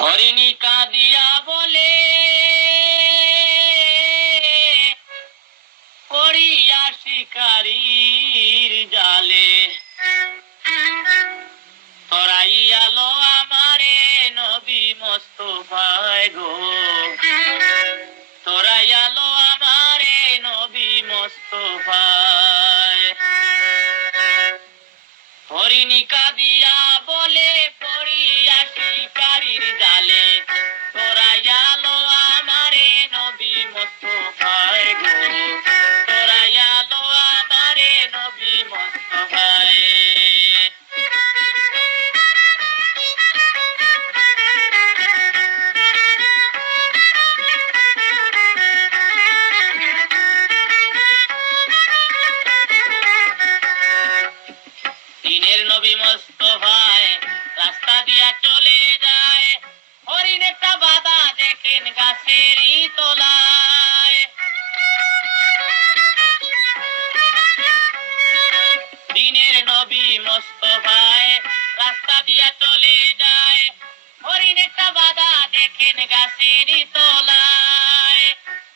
হরিণী কাঁদিয়া বলে পড়িয়া শিকারীর জালে, তরাইয়ালো আমারে নবী মোস্তফায় গো, তরাইয়ালো আমারে নবী মোস্তফায়। হরিণী কাঁদিয়া বলে পড়িয়া শিকারীর জালে, তরাইয়ালো আমারে নবী মোস্তফায় গো, তরাইয়ালো আমারে নবী মোস্তফায়। দিনের নবী মোস্তফায় রাস্তা দিয়া চলে যায়, হরিণ একটা বাধা দেখেন গাছেরই তলায়। দিনের নবী মোস্তফায় রাস্তা দিয়া চলে যায়, হরিণ একটা বাধা দেখেন গাছেরই তলায়।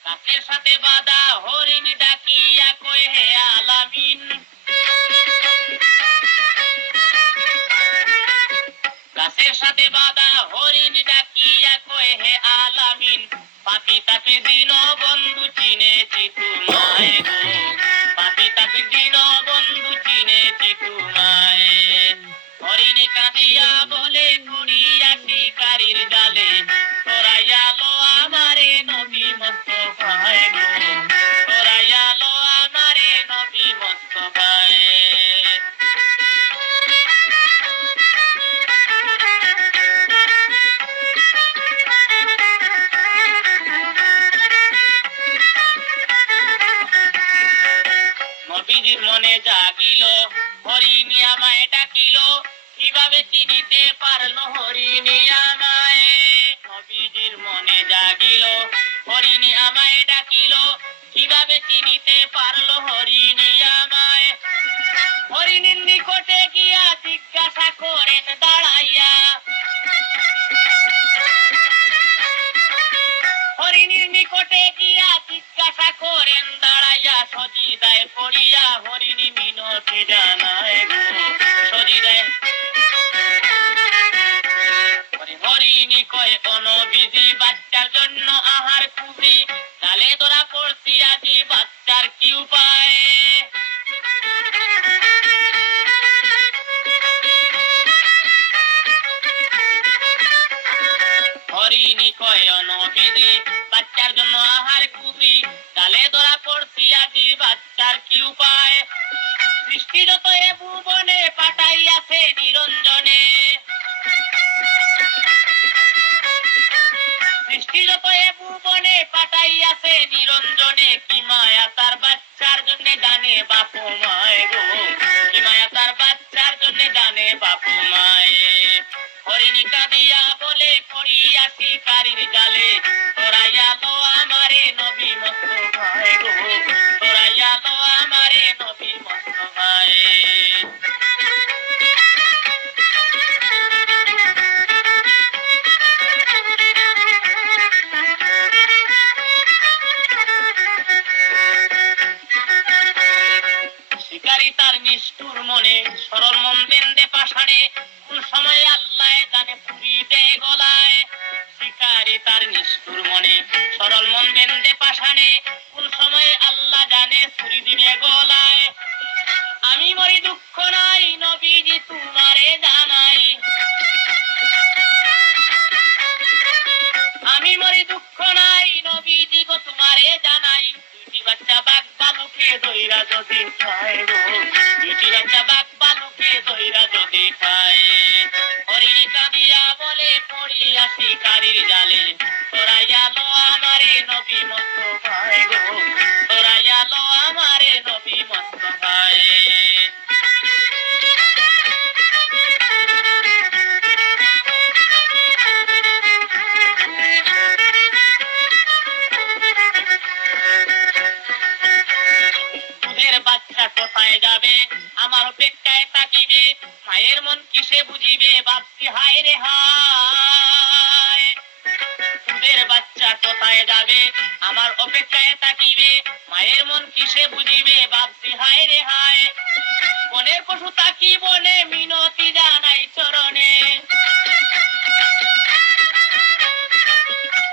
গাছের সাথে বাধা হরিণ ডাকিয়া কয় হে আলামিন, গাছের সাথে বাধা হরিণ ডাকিয়া কয় হে আলামিন, পাপি তাপি দিন বন্ধু চিনেছি তোমায় গো, পাপি তাপি দিন বন্ধু চিনেছি তোমায়। হরিণী কাঁদিয়া বলে পড়িয়া শিকারীর জালে, তরাইয়ালো আমারে নবী মোস্তফায় গো, তরাইয়ালো আমারে নবী মোস্তফায়। নবীজির মনে জাগিল হরিণী আমায় ডাকিল, কিভাবে চিনিতে পারলো হরিণী আমায়। নবীজির মনে জাগিল হরিণী আমায় ডাকিল, কিভাবে চিনিতে পারলো হরিণী আমায়। হরিণীর নিকটে গিয়া জিজ্ঞাসা করেন দাঁড়াইয়া, হরিণীর নিকটে গিয়া জিজ্ঞাসা করেন দাঁড়াইয়া, সজিদায় পড়িয়া হরিণী মিনতি জানায় গো, সজিদায়। হরিণী কয় ও নবীজি বাচ্চার জন্য আহার খুঁজি, তালে ধরা পড়ছি আজি বাচ্চার কি উপায়। হরিণী কয় ও নবীজি বাচ্চার জন্য আহার খুঁজি, তালে ধরা পড়ছি আজি বাচ্চার কি উপায়। সৃষ্টি যত এ ভুবনে পাঠাইয়াছে নিরঞ্জনে, সৃষ্টি যত এ ভুবনে পাঠাইয়াছে নিরঞ্জনে, কি মায়া তার বাচ্চার জন্য জানে বাপ মায় গো, কি মায়া তার বাচ্চার জন্য জানে বাপ মায়। হরিণী কাঁদিয়া বলে পড়িয়া শিকারীর জালে, তরাইয়ালো আমারে নবী মোস্তফায় গো, তরাইয়ালো আমারে নবী মোস্তফায়। শিকারী তার নিষ্ঠুর মনে সরল মন বেঁধে পাষাণে, কোন সময় আল্লাহ জানে পুরিতে গলায়। শিকারী তার নিষ্ঠুর মনে সরল মন বেঁধে পাষাণে, কোন সময় আল্লাহ জানে ছুরি দিবে গলায়। আমি মরি দুঃখ নাই নবীজি তোমারে জানাই, আমি মরি দুঃখ নাই নবীজি গো তোমারে জানাই। দুইটি বাচ্চা বাঘ বালুকে দইরা যদি খায় গো, দুইটি বাচ্চা বাঘ বালুকে দইরা যদি খায়। হরিণী কাঁদিয়া বলে পড়িয়া শিকারীর জালে, তরাইয়ালো আমারে নবী মোস্তফায় গো, তরাইয়ালো আমারে নবী মোস্তফায়। বাচ্চা কোথায় যাবে আমার অপেক্ষায় থাকিবে, মায়ের মন কিসে বুঝিবে ভাবছি হায় রে হায়। কোথায় যাবে আমার অপেক্ষায় থাকিবে মায়ের মন কিসে বুঝিবে ভাবছি হায় রে হায় বনের পশু তাকি বনে মিনতি জানাই চরণে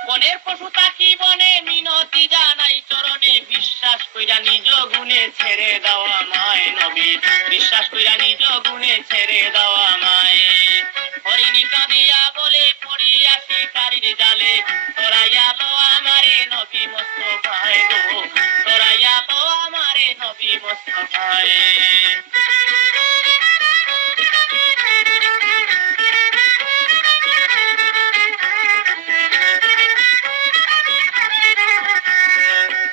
বনের পশু তাকি বনে মিনতি জানাই চরণে বিশ্বাস কইরা নিজ গুণে ছেড়ে দেওয়া মায় নবী বিশ্বাস কইরা নিজ গুণে ছেড়ে দেওয়া মায় হরিণী কাঁদিয়া বলে পড়িয়া শিকারীর জালে তোরাইয়ালো আমারে নবী মুস্তাফায় গো তোরাইয়ালো আমারে নবী মুস্তাফায়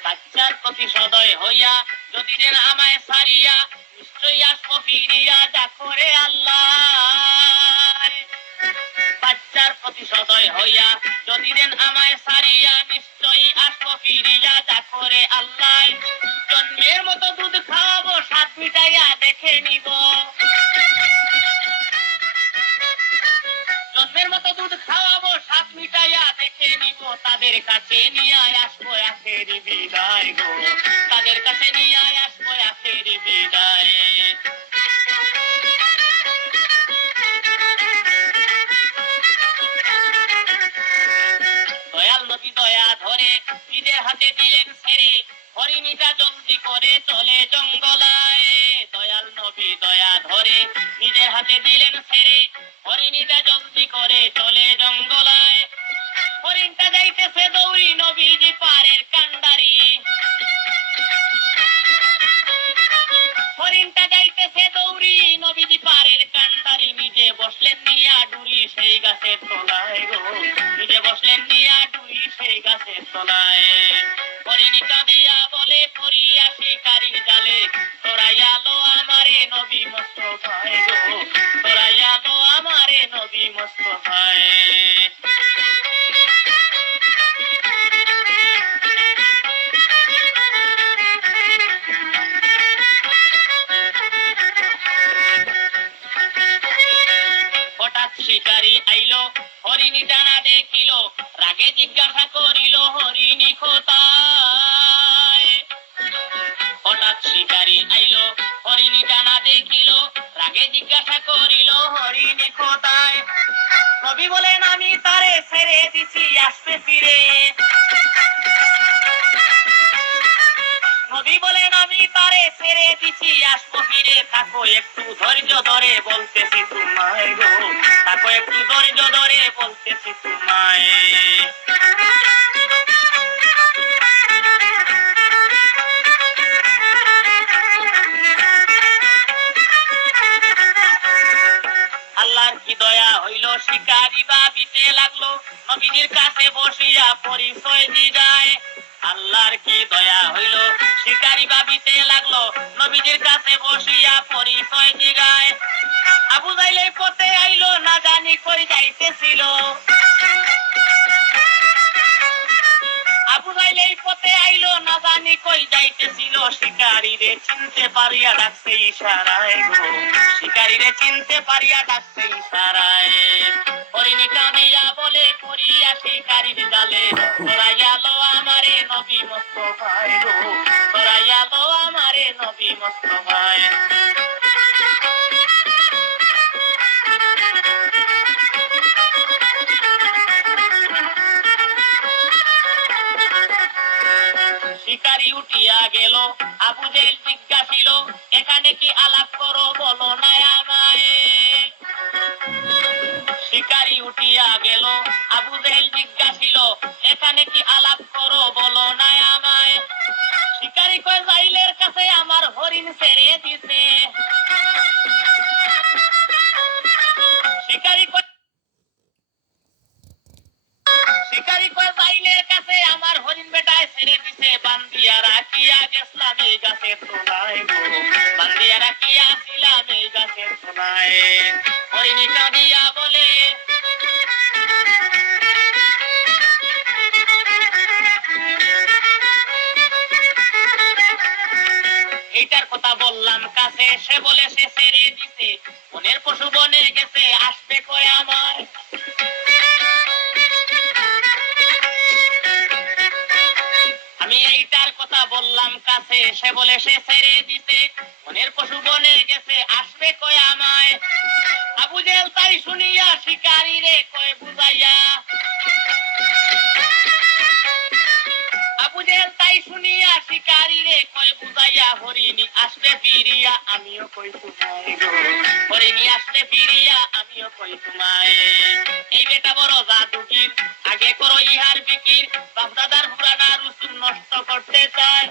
বাচ্চার প্রতি সদয় হইয়া যদি দেন আমায় সারিয়া নিশ্চয়ই আসবো ফিরিয়া দেখো রে আল্লাহ বাচ্চার প্রতি সদয় হইয়া যদি দেন আমায় সারিয়া নিশ্চয়ই আসবো ফিরিয়া দেখো রে আল্লাহ জন্মের মতো দুধ খাওয়াবো সাত মিটাইয়া দেখে নিব জন্মের মতো দুধ খাওয়াবো সাত মিটাইয়া দেখে নিব তাদের কাছে নিয়ে আসবো আখের বিদায় গো তাদের কাছে নিয়ে আসবো আখের বিদায় দয়াল নবী দয়া ধরে নিজের হাতে দিলেন ছেড়ে হরিণীটা জলদি করে চলে জঙ্গলায় দয়াল নবী দয়া ধরে নিজের হাতে দিলেন ছেড়ে হরিণীটা জলদি করে চলে জঙ্গলায় হরিণটা যাইতেছে দৌড়ি নবীজি পারের কান্ডারি হরিণটা যাইতেছে দৌড়ি নবীজি পারের কান্ডারি নিজে বসলেন নিয়া ডুরি সেই গাছের তলায় গো নিজে বসলেন নিয়া ডুরি সেই গাছের তলায় হরিণী কাঁদিয়া বলে পড়িয়া শিকারীর জালে তোরাইয়ালো আমারে নবী মুস্তাফায় গো তোরাইয়ালো আমারে নবী মুস্তাফায় হঠাৎ শিকারী আইলো হরিণী ডানা দেখিল রাগে জিজ্ঞাসা করিল হরিণী কোথায় হঠাৎ শিকারী আইলো হরিণী ডানা দেখিল রাগে জিজ্ঞাসা করিল হরিণী কোথায় নবী বলেন আমি তারে ছেড়ে দিছি আসবে ফিরে নবী বলেন আমি তারে ছেড়ে দিছি আসবো ফিরে থাকো একটু ধৈর্য ধরে বলতেছি তোমায় গো থাকো একটু ধৈর্য ধরে বলতেছি তোমায় আল্লাহর কি দয়া হইল শিকারী ভাবিতে লাগলো নবীজির কাছে বসিয়া পরিচয় দিদায় আল্লাহর কি দয়া হইল শিকারী ভাবিতে লাগলো নবীজির কাছে বসিয়া পরিচয় দিগায় আবু জাইলের পথে আইলো না জানি কই যাইতেছিল আবু জাইলের পথে আইলো না জানি কই যাইতেছিল শিকারীরে চিনতে পারিয়া ডাকছে ইশারায় গো শিকারীরে চিনতে পারিয়া ডাকছে ইশারায় হরিণী কাঁদিয়া বলে পড়িয়া শিকারীর জালে তোরাইয়ালো আমারে নবী মুস্তাফায় গো তোরাইয়ালো আমারে নবী মুস্তাফায় শিকারী উঠিয়া গেল আবু জেহেল জিজ্ঞাসিল এখানে কি আলাপ করো বলো না আমায় শিকারী উঠিয়া গেল আবু জেহেল জিজ্ঞাসিল এখানে কি আলাপ করো বলো না আমায় শিকারী কয় জাইলের কাছে আমার হরিণ ছেড়ে দিছে শিকারী কয় জাইলের কাছে আমার হরিণ বেটায় ছেড়ে দিছে বান্দিয়া রাখিয়া গেছলাম এই গাছের তলায় গো বান্দিয়া রাখিয়া ছিলাম এই গাছের তলায় হরিণী কাঁদিয়া বলে এইটার কথা বললাম কাছে সে বলে সে ছেড়ে দিছে বনের পশু বনে গেছে আসবে কয় আমার কাছে, সে বলে সে ছেড়ে দিতে, বনের পশু বনে গেছে আসবে কয় আমায়। আবু জেহেল তাই শুনিয়া শিকারী রে কয় বুঝাইয়া, আবু জেহেল তাই শুনিয়া শিকারী রে কয় বুঝাইয়া, হরিণী আসবে ফিরিয়া আমিও কই তোমায় গো, হরিণী আসবে ফিরিয়া আমিও কই তোমায়। এই বেটা বড় জাদুগির, আগে করো ইহার ফিকির, বাপদাদার পুরানা রসুল নষ্ট করতে চায়।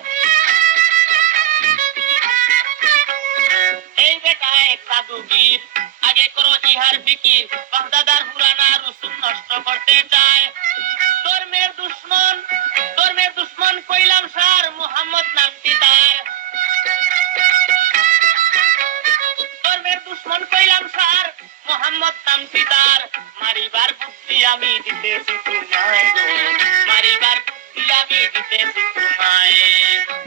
এই বেটা এক জাদুগির, আগে করো ইহার ফিকির, বাপদাদার পুরানা রসুল নষ্ট করতে চায়। ধর্মের দুশ্মন, ধর্মের দুশ্মন কইলাম সার, মুহাম্মদ নামটি তার। ধর্মের দুশ্মন কইলাম সার, মুহাম্মদ নামটি তার। মারিবার বুদ্ধি আমি দিতেছি তোমায় গো, মারিবার বুদ্ধি আমি দিতেছি তোমায়।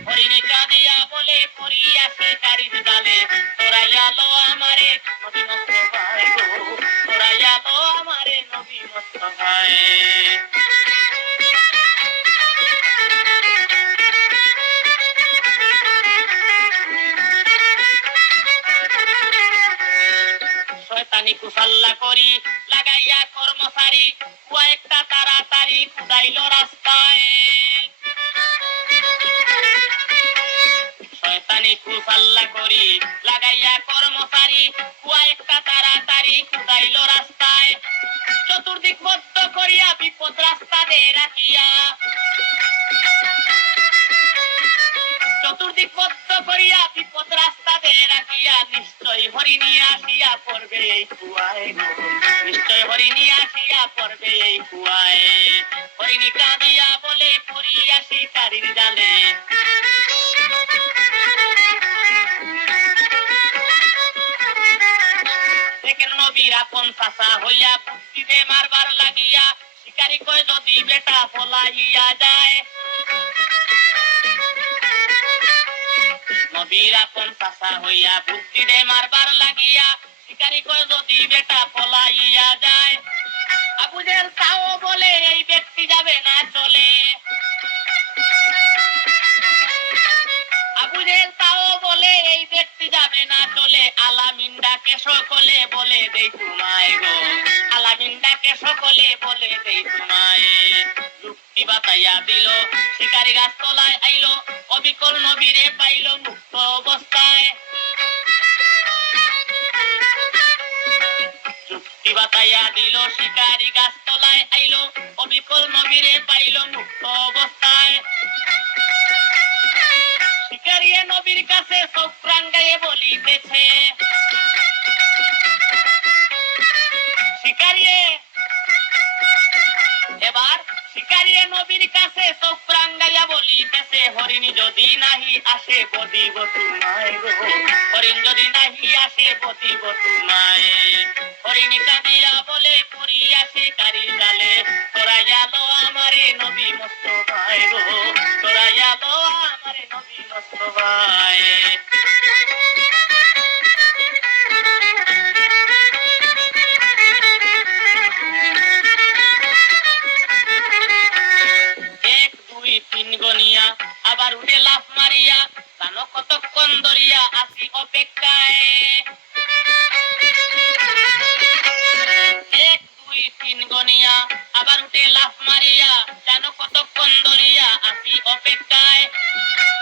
হরিণী কাঁদিয়া বলে পড়িয়া শিকারীর জালে, তোরাইয়া লো আমারে নবী মুস্তাফায় গো, তোরাইয়া লো আমারে নবী মুস্তাফায়। শয়তানি কুসাল্লা করি লাগাইয়া কর্মচারী, কয়েকটা তাড়াতাড়ি খুদাইল রাস্তায়। শয়তানি কুসাল্লা করি লাগাইয়া কর্মচারী, কয়েকটা তাড়াতাড়ি খুদাইল রাস্তায়। চতুর্দিক বদ্ধ করিয়া বিপদ রাস্তা দে রাখিয়া, চতুর্দিক বদ্ধ করিয়া বিপদ রাস্তা দে রাখিয়া, নিশ্চয় হরিণী আসিয়া পড়বে এই কুয়ায় গো, নিশ্চয় হরিণী আসিয়া পড়বে এই কুয়ায়। হরিণী কাঁদিয়া বলে পড়িয়া শিকারীর জালে, দেখেন নবীর আপন চাচা হইয়া বুদ্ধি দে মারবার লাগিয়া, শিকারী কয় যদি বেটা পলাইয়া যায়। নবীর আপন চাচা হইয়া বুদ্ধি দে মারবার লাগিয়া, শিকারী কয় যদি বেটা পলাইয়া যায়। আবু জেহেল তাও বলে এই ব্যক্তি যাবে না চলে, আবু জেহেল তাও বলে এই ব্যক্তি যাবে না চলে। আলামিন ডাকে সকলে বলে দেই তোমায় গো, আলামিন ডাকে সকলে বলে দেই তোমায়। যুক্তি বাতাইয়া দিল, শিকারী গাছ তলায় আইলো, অবিকল নবীরে পাইল মুক্ত অবস্থায়। যুক্তি বাতাইয়া দিল, শিকারী গাছ তলায় আইলো, অবিকল নবীরে পাইল মুক্ত অবস্থায়। শিকারী নবীর কাছে চোখ রাঙ্গাইয়ে বলিতেছে, শিকারী এবার শিকারী নবীর কাছে চোখ রাঙ্গাইয়া বলিতেছে, হরিণী যদি নাহি আসে বদিব তোমায় গো, হরিণ যদি নাহি আসে বদিব তোমায়। হরিণী কাঁদিয়া বলে পড়িয়া শিকারীর জালে, তোরাইয়া লো আমারে নবী মুস্তাফায় গো, তোরাইয়া লো আমারে নবী মুস্তাফায়। এক দুই তিন গনিয়া আবার উঠে লাফ মারিয়া, জানো কতক্ষণ ধরিয়া আসি অপেক্ষায়। এক দুই তিন গনিয়া আবার উঠে লাফ মারিয়া, জানো কতক্ষণ ধরিয়া আসি অপেক্ষায়।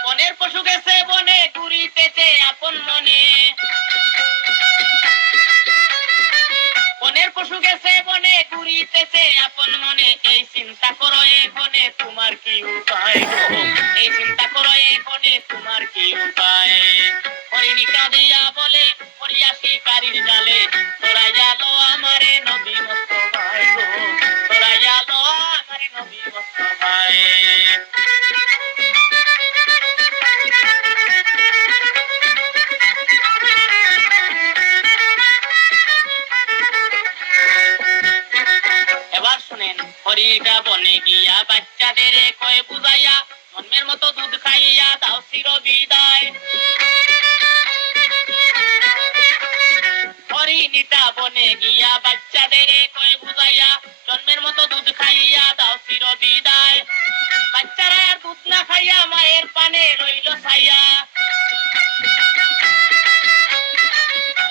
বনের পশু গেছে বনে ঘুরিতেছে আপন মনে, বনের পশু গেছে বনে ঘুরিতেছে আপন মনে। এই চিন্তা করো এখনে তোমার কি উপায় গো, এই চিন্তা করো এখনে তোমার কি উপায়। হরিণী কাঁদিয়া বলে পড়িয়া শিকারীর জালে, তোরাইয়া লো আমারে নবী মুস্তাফায় গো, তোরাইয়া লো আমারে নবী মুস্তাফায়। এবার শুনেন, হরিণীটা বনে গিয়া বাচ্চাদের কয় বুঝাইয়া, জন্মের মতো দুধ খাইয়া দাও চির বিদায়। হরিণীটা বনে গিয়া বাচ্চাদের কয় বুঝাইয়া, জন্মের মতো দুধ খাইয়া দাও চির বিদায়। বাচ্চারা আর দুধ দুধ না খাইয়া মায়ের পানে রইল ছাইয়া,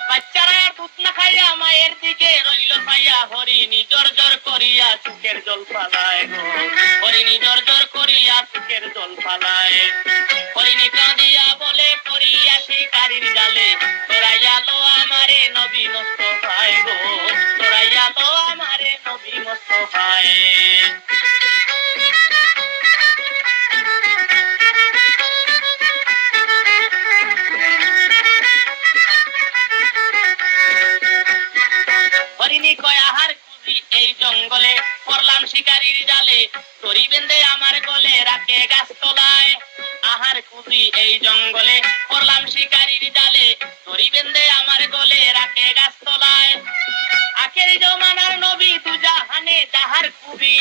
বাচ্চারা দুধ না খাইয়া মায়ের দিকে রইল ছাইয়া, হরিণী জোর জোর করিয়া চোখের জল ফালায় গো, হরিণী জোর জোর করিয়া চোখের জল ফালায়। হরিণী কাঁদিয়া বলে পড়িয়া শিকারীর জালে, তোরাইয়া লো আমারে নবী মুস্তাফায় গো, তোরাইয়া লো আমারে নবী মুস্তাফায়। হরিণী কয় আহার খুঁজি এই জঙ্গলে, পড়লাম শিকারীর জালে, তরি বেঁধে আমার গলে রাখে গাছ তলায়। আহার খুঁজি এই জঙ্গলে, পড়লাম শিকারীর জালে, তরি বেঁধে আমার গলে রাখে গাছ তলায়। আখের জমানার নবী দুজাহানে যাহার খুবই,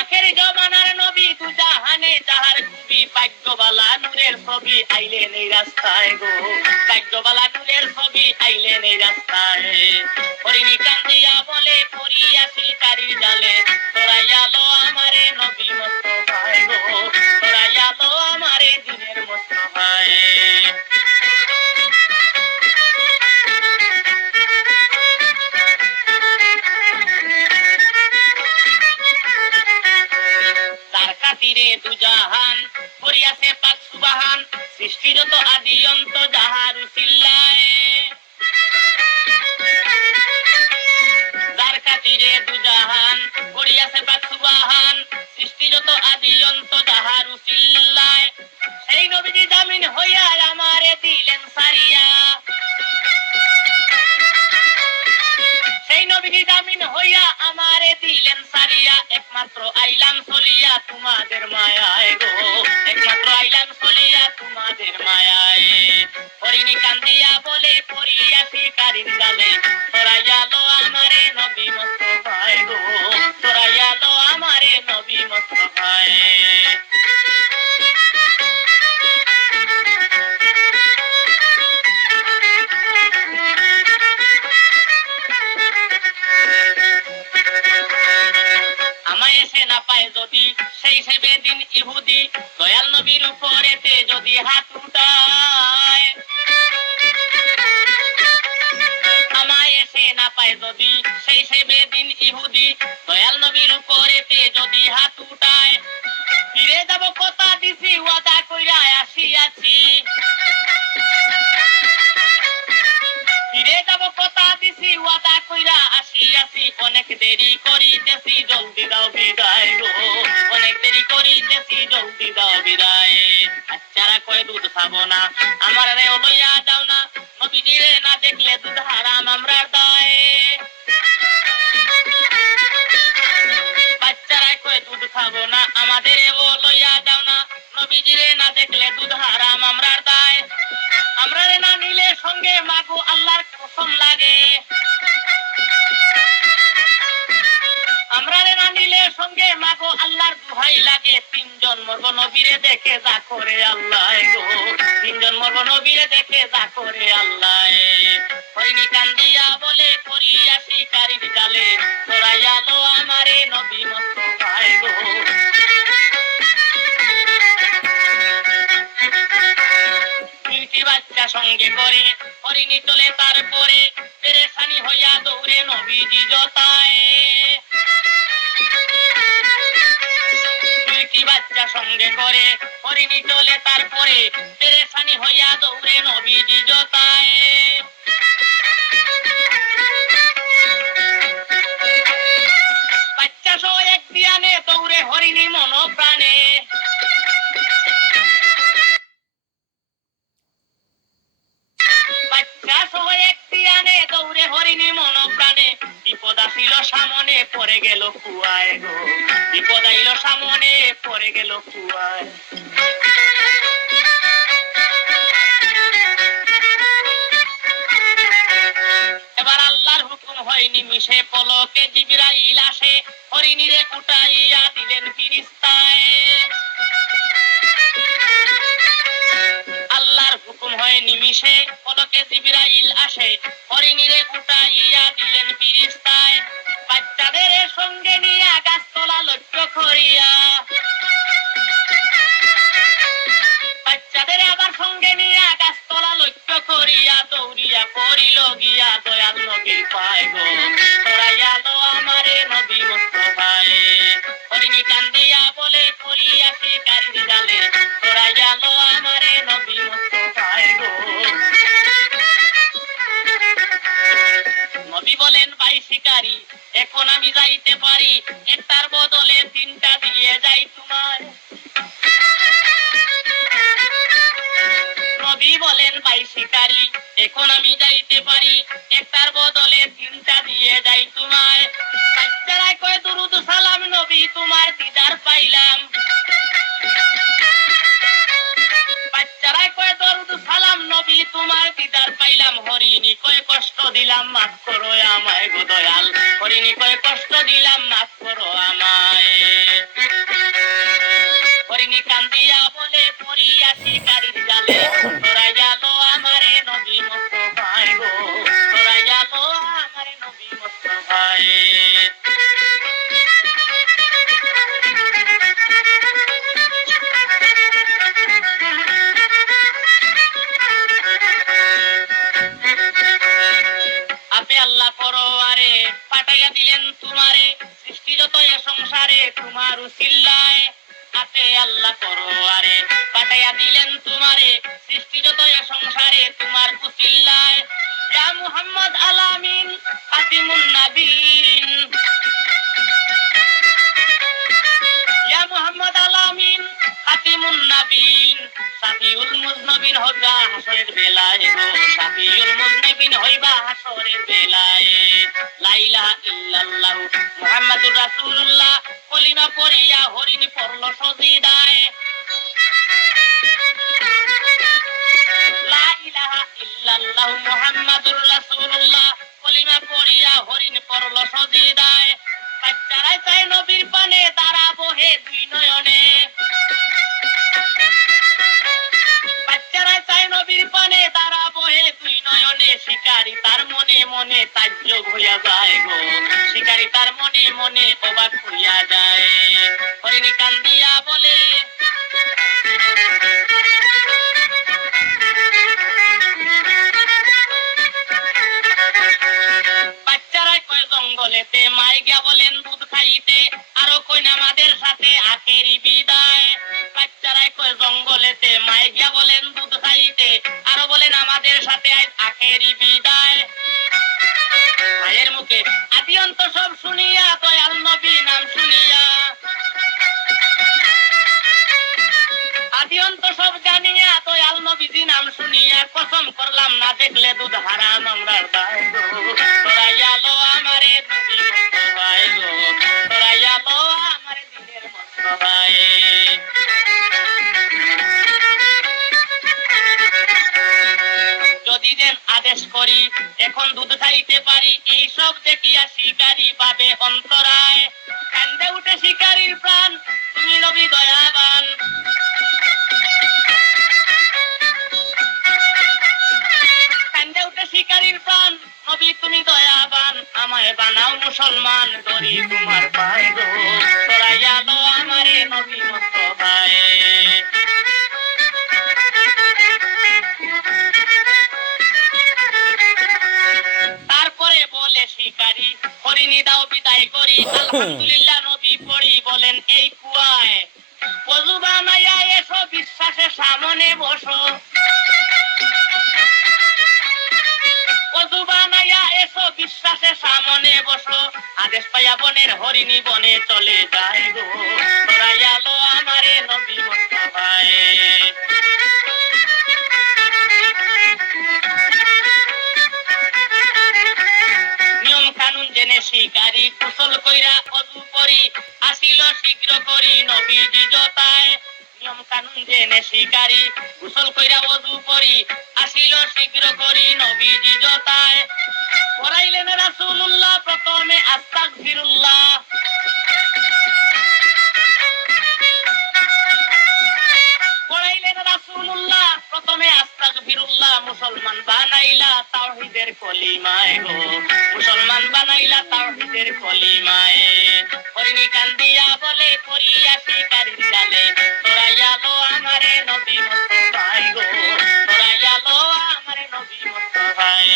আখের জমানার নবী দুজাহানে যাহার খুবই, ভাগ্যবালা নূরের ছবি আইলেন এই রাস্তায় গো, ভাগ্যবালা নূরের ছবি আইলেন এই রাস্তায়। হরিণী কান্দিয়া বলে পড়িয়া শিকারীর জালে, তোরাইয়া লো আমারে নবী মুস্তাফায় গো, তোরাইয়া লো আমারে দিনের মুস্তাফায়। তার খাতিরে দুজাহান করিয়াছে পাক সুবহান, সৃষ্টি যত আদি অন্ত যাহার উসিলায়। যার খাতিরে দুজাহান করিয়াছে পাক সুবহান, সৃষ্টি যত আদি অন্ত যাহার উসিলায়। সেই নবীজি জামিন হইয়া আমারে দিলেন সারিয়া, সেই নবীজি জামিন হইয়া আমারে দিলেন সারিয়া। একমাত্র আইলাম চলিয়া তোমাদের মায়ায় গো, একমাত্র আইলাম চলিয়া তোমাদের মায়ায়। হরিণী কান্দিয়া বলে পড়িয়া শিকারীর জালে, তোরাইয়া লো আমারে নবী মুস্তাফায় গো, তোরাইয়া লো আমারে নবী মুস্তাফায়। আমায় এসে না পায় যদি সেই সে বেদিন ইহুদি, দয়াল নবীর উপরেতে যদি হাত উঠায়। আমায় এসে না পায় যদি সেই সে বেদিন ইহুদি, দয়াল নবীর উপরেতে যদি হাত উঠায়। ফিরে যাব কথা দিছি ওয়াদা কইরা আসিয়াছি, ফিরে যাব কথা দিছি ওয়াদা কইরা আসিয়াছি। অনেক দেরি করিতেছি জলদি দাও বিদায় গো, অনেক দেরি করিতেছি জলদি দাও বিদায়। বাচ্চারা কয় দুধ খাবো না আমার রে লইয়া যাও না, নবীজিরে না দেখলে দুধ হারাম আমরার দায়। বাচ্চারা কয় দুধ খাবো না আমাদের ও লইয়া যাও না, নবীজিরে না দেখলে দুধ হারাম আমরার দায়। আমরা না নিলে সঙ্গে মাগো আল্লাহর কসম লাগে, আমরা না নিলে সঙ্গে মাগো আল্লাহর দুহাই লাগে। তিনজন মরব নবীরে দেখে যা করে আল্লাহ গো, তিনজন মরব নবীরে দেখে যা করে আল্লাহ। হরিণী কান্দিয়া বলে পড়িয়া শিকারীর জালে, তোরাইয়া লো আমারে নবী মুস্তাফায় গো। তিনটি বাচ্চা সঙ্গে করে হরিণী চলে, তারপরে পেরেশানি হইয়া দৌড়ে নবীজি জতায়। দুইটি বাচ্চা সঙ্গে করে হরিণী চলে, তারপরে পেরেশানি হইয়া দৌড়ে নবীজি জতায়। বাচ্চা সহ এক দিয়ানে দৌড়ে হরিণী মন প্রাণে, বাচ্চা সহ এক দিয়ানে দৌড়ে হরিণী মন প্রাণে। বিপদ আসিল সামনে পড়ে গেল কুয়ায় গো, বিপদ আইল সামনে পড়ে গেল কুয়ায়। এবার আল্লাহর হুকুম হয় নিমিষে পলকে জিবরাইল আসে, হরিণীরে উঠাইয়া দিলেন ফিরিস্তায়। আল্লাহর হুকুম হয় নিমিষে পলকে জিবরাইল আসে, হরিণীরে উঠাইয়া দিলেন ফিরিস্তায়। বাচ্চাদের সঙ্গে নিয়ে গাছতলা মুস্তফায় গো তোরাইয়ালো আমারে নবী মুস্তফায় হরিণী কান্দিয়া বলে পড়িয়া শিকারীর জালে তোরাইয়ালো আমারে নবী মুস্তফায় গো নবী বলেন ভাই শিকারী এখন আমি যাইতে পারি একটার বদলে তিনটা দিয়ে যাই তোমায় নবী বলেন ভাই শিকারী এখন আমি যাইতে পারি একটার বদলে তিনটা দিয়ে যাই তোমায় বাচ্চারাই কয় দুরুদ সালাম নবী তোমার দিদার পাইলাম বাচ্চারাই কয় দরুদ সালাম নবী তোমার দিদার পাইলাম হরিণী কয় কষ্ট দিলাম মাফ করো আমায় গো দয়াল হরিণী কয় কষ্ট দিলাম মাফ করো আমায় হরিণী কান্দিয়া বলে পড়িয়া শিকারীর জালে তোরাইয়ালো আমারে নবী মুস্তফায় গো তোরাইয়ালো আমারে নবী মুস্তফায় আপে আল্লাহ পরোয়ারে পাঠাইয়া দিলেন তোমারে সৃষ্টি যত এ সংসারে তোমার উসিল্লায় আপে আল্লাহ পরোয়ারে পাঠাইয়া দিলেন তোমারে সৃষ্টি যত এ সংসারে তোমার উসিল্লায় ইয়া মুহাম্মদ আলামিন ফাতিমুন নবীন ইয়া মুহাম্মদ আলামিন ফাতিমুন নবীন শাফিউল মুজনবিন হইবা হাসরের বেলায় গো শাফিউল মুজনবিন হইবা হাসরের বেলায় লা ইলাহা ইল্লাল্লাহ মুহাম্মাদুর রাসূলুল্লাহ কলিমা পড়িয়া হরিণ পড়ল সজিদায় লা ইলাহা ইল্লাল্লাহ মুহাম্মাদুর রাসূলুল্লাহ কলিমা পড়িয়া হরিণ পড়ল সজিদায় বাচ্চারাই চাই নবীর পানে দাঁড়াবো হে দুই নয়নে বাচ্চারাই চাই নবীর পানে দাঁড়াবো হে দুই নয়নে শিকারী তার মনে মনে তাজ্জব হইয়া যায় গো শিকারী তার মনে মনে অবাক হইয়া যায় হরিণী কান্দিয়া বলে বাচ্চারাই কয় জঙ্গলেতে মাই গিয়া বলেন দুধ খাইতে আরো কই আমাদের সাথে আখেরি বিদায় বাচ্চারাই কয় জঙ্গলেতে মাই গিয়া বলেন দুধ খাইতে আরো বলেন আমাদের সাথে আজ আখেরি বিদায় মায়ের মুখে আদি অন্ত সব শুনিয়া দয়াল নবী নাম শুনিয়া আদি অন্ত সব জানিয়া দয়াল নবীজি নাম শুনিয়া কসম করলাম না দেখলে দুধ হারাম আমরা দায় গো তোরাইয়ালো আমারে নবী মুস্তফায় গো তোরাইয়ালো আমারে দিনের মুস্তফায় যদি দেন আদেশ করি এখন দুধ খাইতে পারি এই সব দেখিয়া শিকারী পাবে অন্তরায় কান্দে উঠে শিকারীর প্রাণ তুমি নবী দয়াবান কান্দে উঠে শিকারীর প্রাণ নবী তুমি দয়াবান আমায় বানাও মুসলমান ধরি তোমার পায় গো তোরাইয়ালো আমারে নবী মুস্তফায় তারপরে বলে শিকারী হরিণী দাও বিদায় করি আলহামদুলিল্লাহ নবী পড়ি বলেন এই কুয়ায় ওযু বানাইয়া এসো বিশ্বাসে সামনে বসো ওযু বানাইয়া এসো বিশ্বাসে সামনে বসো আদেশ পাইয়া বনের হরিণী বনে চলে যায় গো তোরাইয়ালো আমারে নবী মুস্তফায় নিয়ম কানুন জেনে শিকারী গোসল কইরা ওযু করি আসিল শীঘ্র করি নবীজি জটায় নিয়ম কানুন জেনে শিকারী গোসল কইরা ওযু করি আসিল শীঘ্র করি নবীজি জটায় পড়াইলেন রাসূলুল্লাহ প্রথমে আস্তাগফিরুল্লাহ পড়াইলেন রাসূলুল্লাহ প্রথমে আস্তাগফিরুল্লাহ মুসলমান বানাইলা তাওহীদের কলিমায় গো মুসলমান বানাইলা তাওহীদের কলিমায় হরিণী কান্দিয়া বলে পড়িয়া শিকারীর জালে তোরাইয়ালো আমারে নবী মুস্তফায় গো তোরাইয়ালো আমারে নবী মুস্তফায়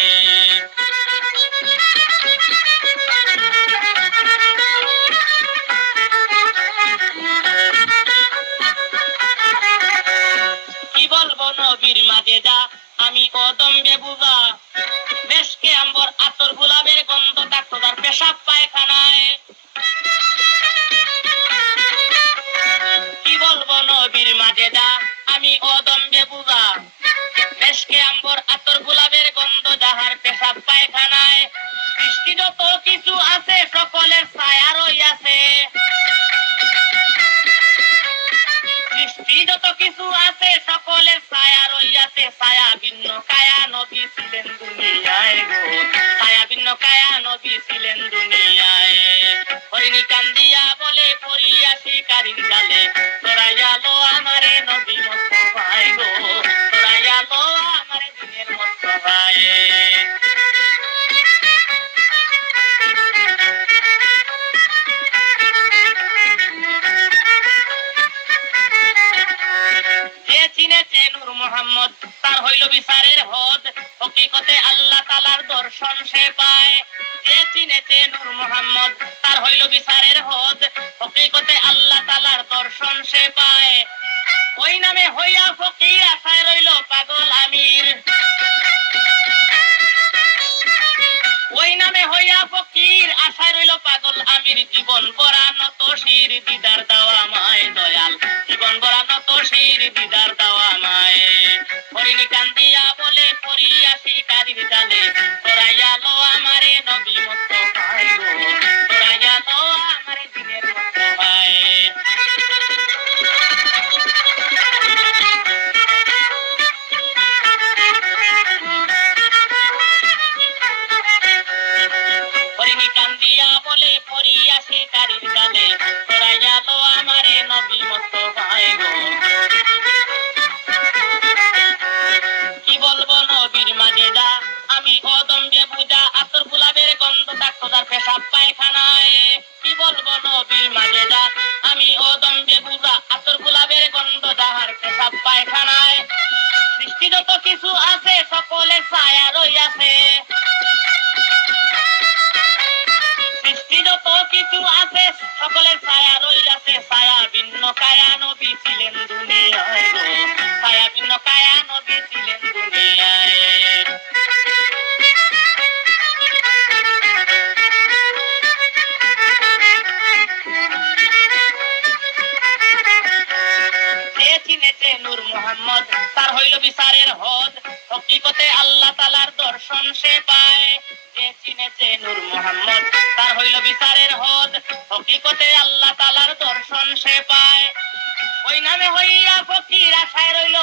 গো ছায়া ভিন্ন কায়া নবী ছিলেন দুনিয়ায় হরিণী কান্দিয়া বলে পড়িয়া শিকারীর জালে তোরাইয়া লো আমারে নবী মুস্তাফায় গো তোরাইয়া লো আমারে দিনের মুস্তাফায় যে চিনেছে নূর মোহাম্মদ তার হইল বিচারের হদ হকিকতে আল্লাহ তাআলার দর্শন সে পায় যে চিনেছে নূর মোহাম্মদ তার হইল বিচারের হদ হকিকতে আল্লাহ তাআলার দর্শন সে পায় ওই নামে হইয়া ফকির আশায় রইল পাগল আমির ওই নামে হইয়া ফকির আশায় রইল পাগল আমির জীবন ভরা নত শির দিদার দাওয়া মায় দয়াল জীবন ভরা নত শির দিদার দাওয়া মায় হরিণী কান্দিয়া বলে পড়িয়া শিকারীর জালে তোরাইয়া লো আমারে নবী মুস্তাফায় গো তোরাইয়া লো আমারে দিনের মুস্তাফায় হরিণী কান্দিয়া বলে পড়িয়া শিকারীর জালে তোরাইয়া লো আমারে নবী মুস্তাফায় গো কি বলবো নবীর মাঝে যা আমি অদম্যে বুঝা আতর গোলাপের গন্ধ থাকতো তার পেশাব পায়খানায় কি বলবো নবীর মাঝে যা আমি অদম্যে বুঝা আতর গোলাপের গন্ধ যাহার পেশাব পায়খানায় সৃষ্টি যত কিছু আছে সকলের ছায়া রইয়াছে সৃষ্টি যত কিছু আছে সকলের ছায়া রইয়াছে ছায়া ভিন্ন কায়া নবী ছিলেন দুনিয়ায় গো ছায়া ভিন্ন কায়া নবী ছিলেন দুনিয়ায় যে চিনেছে নূর মোহাম্মদ তার হইল বিচারের হদ হকিকতে আল্লাহ তাআলার দর্শন সে পায় যে চিনেছে নূর মোহাম্মদ তার হইল বিচারের হদ হকিকতে আল্লাহ তাআলার দর্শন সে পায় ওই নামে হইয়া ফকির আশায় রইল